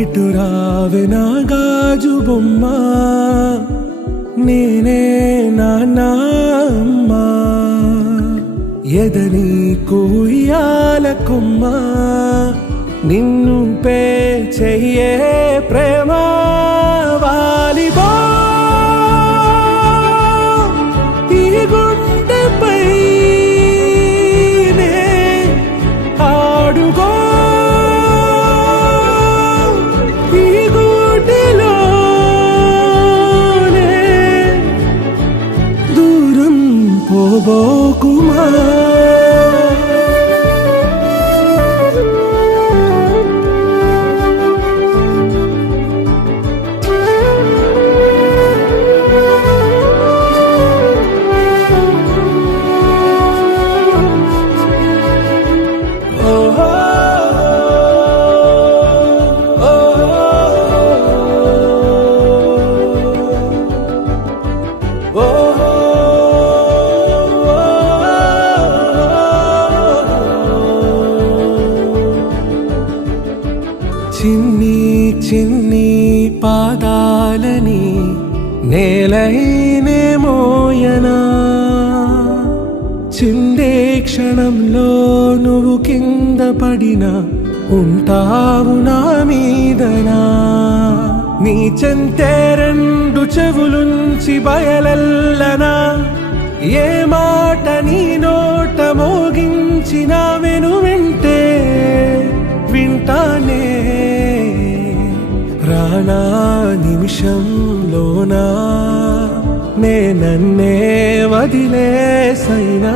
ఇటు రావే నా గాజు బొమ్మ, నేనే నాన్న అమ్మా. ఎదని కుయ్యాల కొమ్మ, నిన్ను పే చెయ్యే ప్రేమ వాలిబో. ఈ గుండెపై నే ఆడుగో, ఈ గుడిలోనే దూరం పోబోకుమా. చిన్ని చిన్ని పాదాలని నేలైనే మోయనా, చిందే క్షణంలో నువ్వు కింద పడినా ఉంటావు నా మీదనా. నీ చెంతే రెండు చెవులుంచి బయలెల్లనా, ఏ మాట నీ నోట మోగించిన వెను వింటే వింటానే. రానా నిమిషంలోనా నే నన్నే వదిలేసైనా.